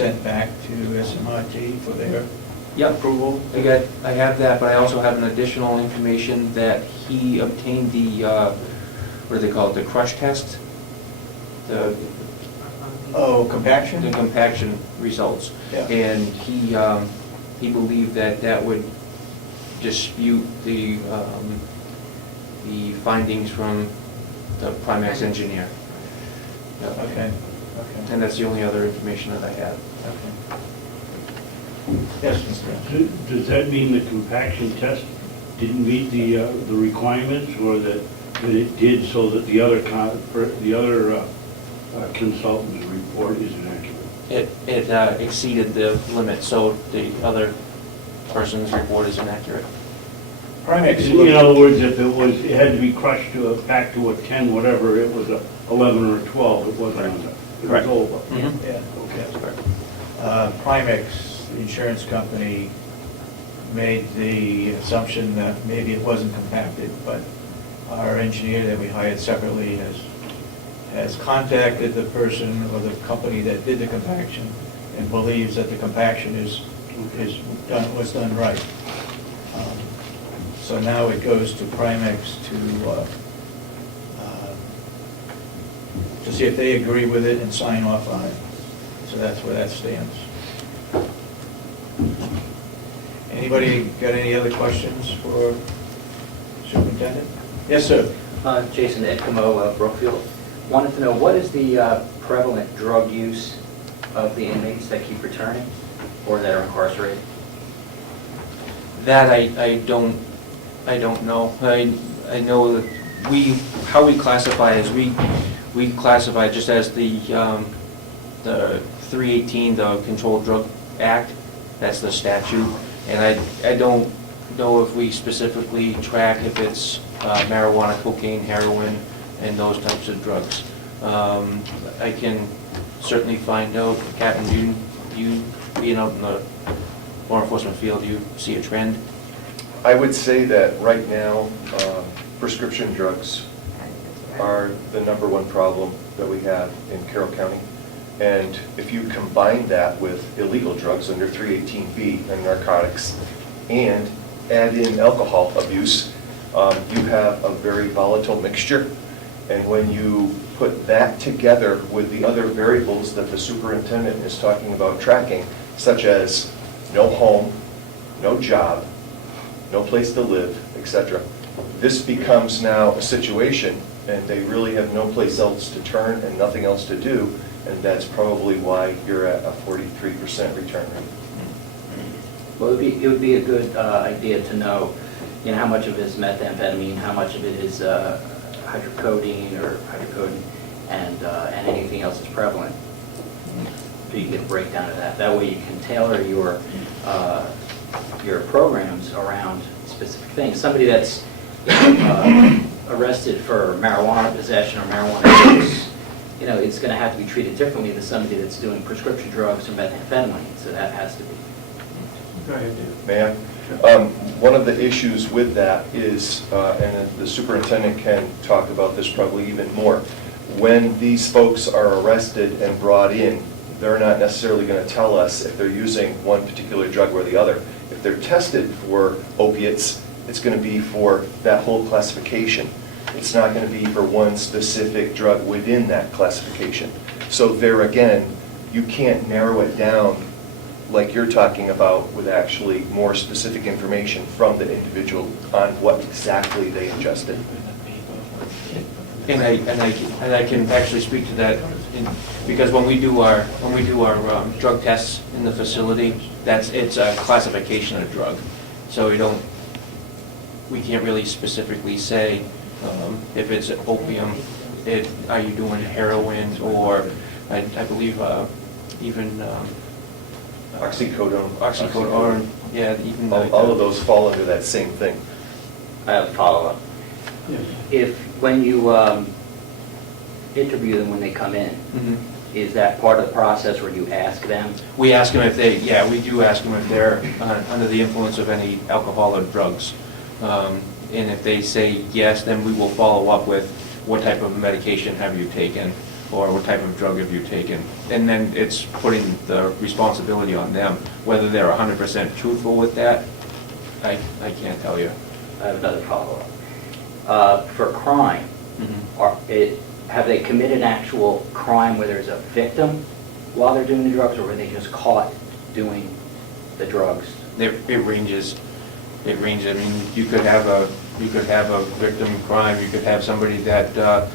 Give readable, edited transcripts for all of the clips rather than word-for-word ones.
sent back to SMRT for their Yep. approval? I have that, but I also have an additional information that he obtained the, what do they call it, the crush test? The Oh, compaction? compaction results. Yeah. And he believed that that would dispute the findings from the Primex engineer. Yep. Okay, okay. And that's the only other information that I have. Okay. Yes, Mr. Jones. Does that mean the compaction test didn't meet the requirements, or that it did so that the other consultant's report is inaccurate? It exceeded the limit, so the other person's report is inaccurate. Primex. In other words, if it had to be crushed back to a 10, whatever, it was a 11 or a 12, it wasn't under. It was Correct. over. Mhm. Yeah, That's okay. correct. Primex, the insurance company, made the assumption that maybe it wasn't compacted, but our engineer that we hired separately has contacted the person or the company that did the compaction and believes that the compaction was done right. So now it goes to Primex to see if they agree with it and sign off on it. So that's where that stands. Anybody got any other questions for Superintendent? Yes, sir. Jason Edcomo, Brookfield. Wanted to know, what is the prevalent drug use of the inmates that keep returning or that are incarcerated? That I don't know. I know that how we classify is we classify just as the 318, the Controlled Drug Act. That's the statute, and I don't know if we specifically track if it's marijuana, cocaine, heroin, and those types of drugs. I can certainly find out. Captain, you being out in the law enforcement field, you see a trend? I would say that right now, prescription drugs are the #1 problem that we have in Carroll County. And if you combine that with illegal drugs under 318B and narcotics, and add in alcohol abuse, you have a very volatile mixture. And when you put that together with the other variables that the superintendent is talking about tracking, such as no home, no job, no place to live, etc., this becomes now a situation, and they really have no place else to turn and nothing else to do, and that's probably why you're at a 43% return rate. Well, it would be a good idea to know, how much of it is methamphetamine, how much of it is hydrocodone or hydrocodone, and anything else that's prevalent. So you can get a breakdown of that. That way you can tailor your programs around specific things. Somebody that's arrested for marijuana possession or marijuana use, it's going to have to be treated differently than somebody that's doing prescription drugs or methamphetamine. So that has to be. Go ahead, Dave. May I? One of the issues with that is, and the superintendent can talk about this probably even more, when these folks are arrested and brought in, they're not necessarily going to tell us if they're using one particular drug or the other. If they're tested for opiates, it's going to be for that whole classification. It's not going to be for one specific drug within that classification. So there again, you can't narrow it down like you're talking about with actually more specific information from the individual on what exactly they ingested. And I can actually speak to that because when we do our drug tests in the facility, it's a classification of drug. So we can't really specifically say if it's opium, are you doing heroin, or I believe even Oxycodone, or yeah, even all of those fall under that same thing. I have a follow-up. Yes. When you interview them when they come in, Mhm. is that part of the process where you ask them? We ask them if we do ask them if they're under the influence of any alcohol or drugs. And if they say yes, then we will follow up with what type of medication have you taken, or what type of drug have you taken? And then it's putting the responsibility on them. Whether they're 100% truthful with that, I can't tell you. I have another follow-up. For crime, have they committed an actual crime where there's a victim while they're doing the drugs, or were they just caught doing the drugs? It ranges. It ranges. I mean, you could have a victim crime. You could have somebody that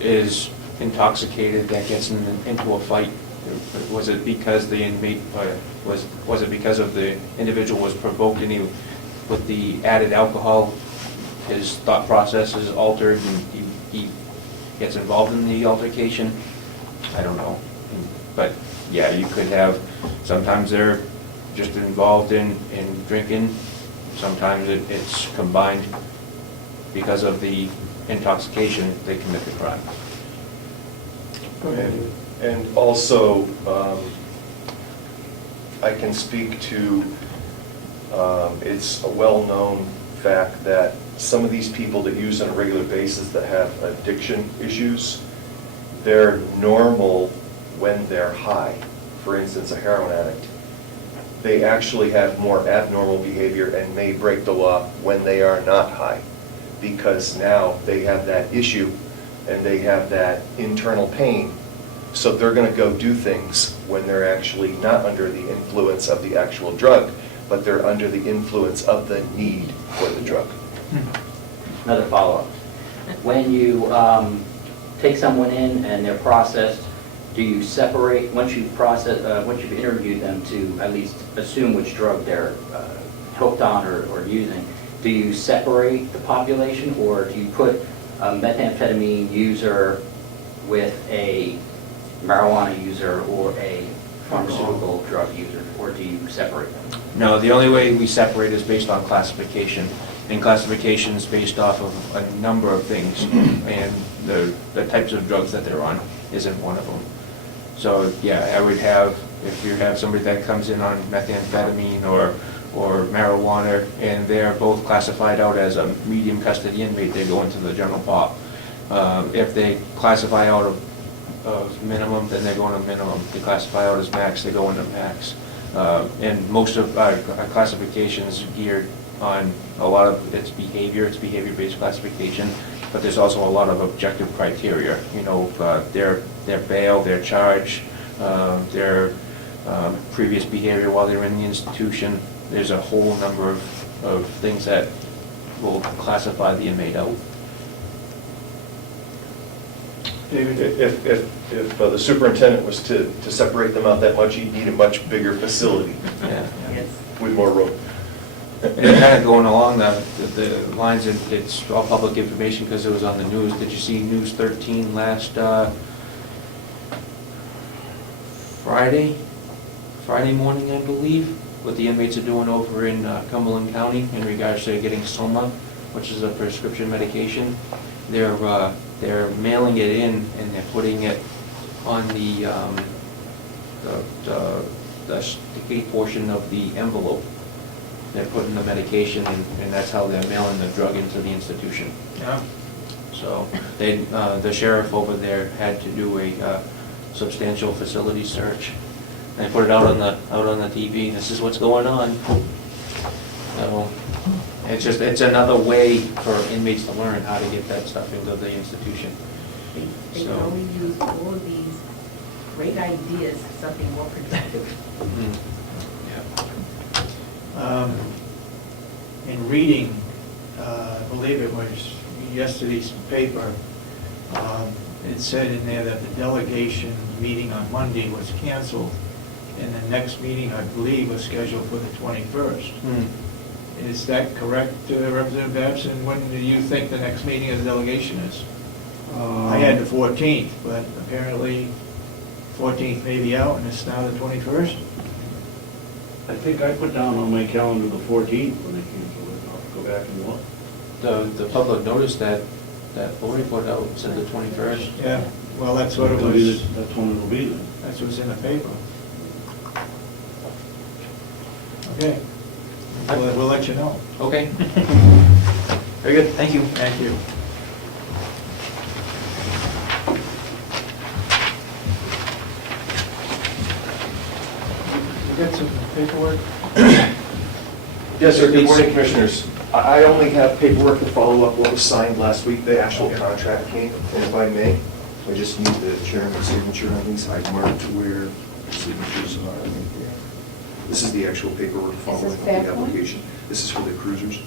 is intoxicated that gets into a fight. Was it because the inmate was it because of the individual was provoked, and he, with the added alcohol, his thought process is altered and he gets involved in the altercation? I don't know. But yeah, you could have, sometimes they're just involved in drinking. Sometimes it's combined. Because of the intoxication, they commit the crime. And also, I can speak to, it's a well-known fact that some of these people that use on a regular basis that have addiction issues, they're normal when they're high. For instance, a heroin addict, they actually have more abnormal behavior and may break the law when they are not high, because now they have that issue and they have that internal pain. So they're going to go do things when they're actually not under the influence of the actual drug, but they're under the influence of the need for the drug. Another follow-up. When you take someone in and they're processed, do you separate, once you've interviewed them to at least assume which drug they're hooked on or using, do you separate the population, or do you put a methamphetamine user with a marijuana user or a pharmaceutical drug user, or do you separate them? No, the only way we separate is based on classification. And classification is based off of a number of things, and the types of drugs that they're on isn't one of them. So yeah, I would have, if you have somebody that comes in on methamphetamine or marijuana, and they're both classified out as a medium custody inmate, they go into the general pop. If they classify out of minimum, then they go into minimum. If they classify out as max, they go into max. And most of our classification is geared on a lot of it's behavior-based classification, but there's also a lot of objective criteria. You know, their bail, their charge, their previous behavior while they're in the institution. There's a whole number of things that will classify the inmate out. David, if the superintendent was to separate them out that much, he'd need a much bigger facility Yeah. with more room. And kind of going along the lines, it's all public information because it was on the news. Did you see News 13 last Friday morning, I believe, what the inmates are doing over in Cumberland County in regards to getting Soma, which is a prescription medication? They're mailing it in and they're putting it on the sticky portion of the envelope. They're putting the medication in, and that's how they're mailing the drug into the institution. Yeah. So the sheriff over there had to do a substantial facility search. They put it out on the TV. This is what's going on. So it's another way for inmates to learn how to get that stuff into the institution. They can only use all of these great ideas for something more productive. In reading, I believe it was yesterday's paper, it said in there that the delegation meeting on Monday was canceled, and the next meeting, I believe, was scheduled for the 21st. Is that correct, Representative Babson? When do you think the next meeting of the delegation is? I had the 14th, but apparently 14th may be out, and it's now the 21st? I think I put down on my calendar the 14th when they canceled it. I'll go back and look. The public notice that Lori put out said the 21st. Yeah, well, that's what it was. That's when it'll be then. That's what's in the paper. Okay. We'll let you know. Okay. Very good, thank you. Thank you. You got some paperwork? Yes, sir. Good morning, Commissioners. I only have paperwork to follow up what was signed last week. The actual contract came, and if I may, I just need the chairman's signature on these. I marked where signatures are. This is the actual paperwork following up the fair point? application. This is for the cruisers.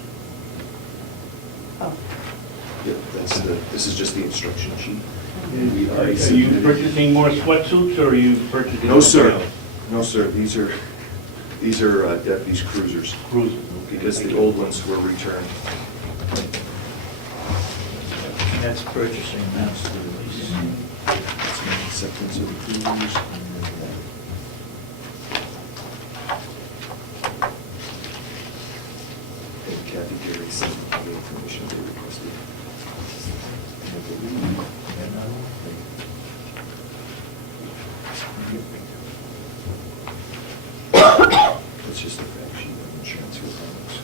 Oh. Yep, this is just the instruction sheet. Are you purchasing more sweatsuits, or are you purchasing? No, sir. something else? No, sir. These are deputies' cruisers, Cruises, okay. because the old ones were returned. That's purchasing, that's the lease. That's my acceptance of the cruisers. And Kathy Gary sent the information they requested. I believe. It's just a fact sheet of insurance requirements.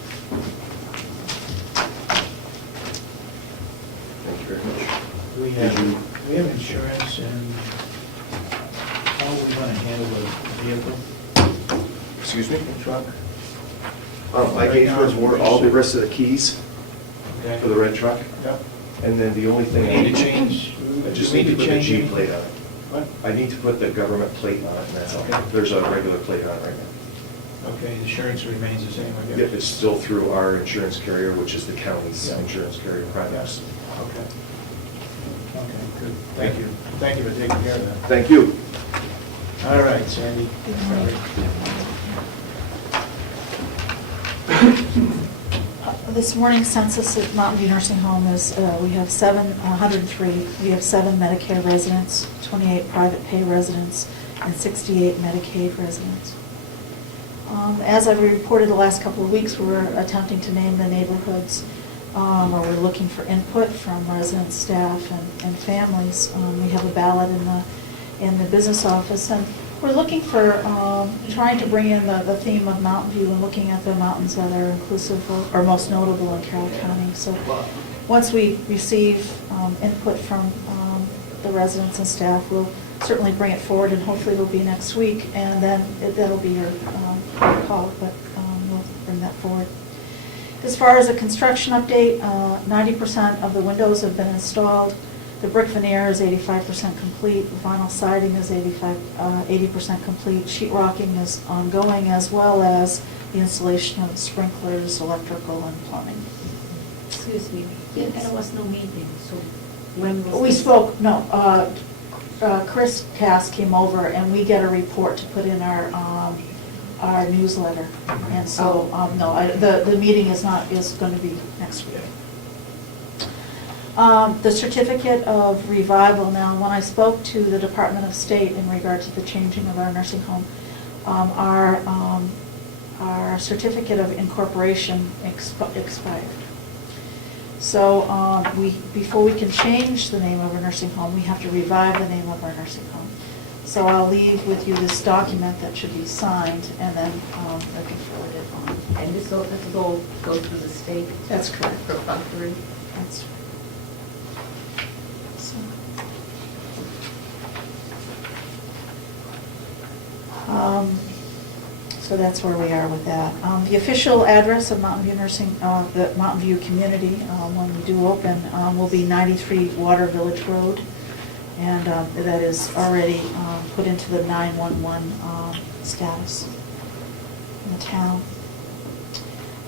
Thank you very much. We have insurance, and how are we gonna handle the vehicle, Excuse me? the truck? I gave her all the rest of the keys Okay. for the red truck, Yep. and then the only We thing need to change. I just we need to put the change G anything? plate on it. What? I need to put the government plate on it, and that's all. Okay. There's a regular plate on it right now. Okay, the insurance remains the same, I guess? Yep, it's still through our insurance carrier, which is the county's Yeah. insurance carrier, Primex. Okay. Okay, good. Thank you. Thank you for taking care of that. Thank you. All right, Sandy. Sorry. This morning's census at Mountain View Nursing Home is, we have 103. We have 7 Medicare residents, 28 private pay residents, and 68 Medicaid residents. As I've reported the last couple of weeks, we're attempting to name the neighborhoods, or we're looking for input from residents, staff, and families. We have a ballot in the business office, and we're looking for, trying to bring in the theme of Mountain View and looking at the mountains that are inclusive or most notable in Carroll County. So once we receive input from the residents and staff, we'll certainly bring it forward, and hopefully it'll be next week, and then that'll be your call, but we'll bring that forward. As far as a construction update, 90% of the windows have been installed. The brick veneer is 85% complete. Vinyl siding is 80% complete. Sheetrocking is ongoing, as well as the installation of sprinklers, electrical, and plumbing. Excuse me, there was no meeting, so when was We this? spoke, no, Chris Cass came over, and we get a report to put in our newsletter. And so, no, the meeting is going to be next week. The certificate of revival, now, when I spoke to the Department of State in regard to the changing of our nursing home, our certificate of incorporation expired. So before we can change the name of our nursing home, we have to revive the name of our nursing home. So I'll leave with you this document that should be signed, and then I can forward it on. And this all goes through the state? That's correct. For factory? That's right. So that's where we are with that. The official address of Mountain View Nursing, the Mountain View community, when we do open, will be 93 Water Village Road, and that is already put into the 911 status in the town.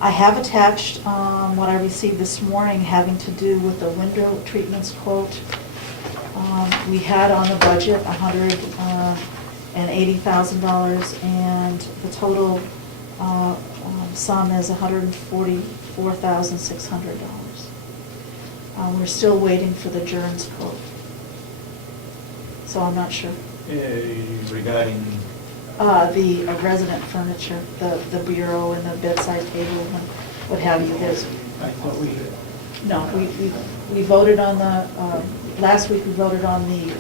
I have attached what I received this morning having to do with the window treatments quote. We had on the budget $180,000, and the total sum is $144,600. We're still waiting for the Journ's quote, so I'm not sure. Regarding, The resident furniture, the bureau and the bedside table and what have you, there's, I thought we, no, we voted on the, last week we voted on the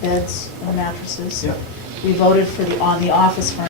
beds and mattresses. yeah. We voted on the office furniture.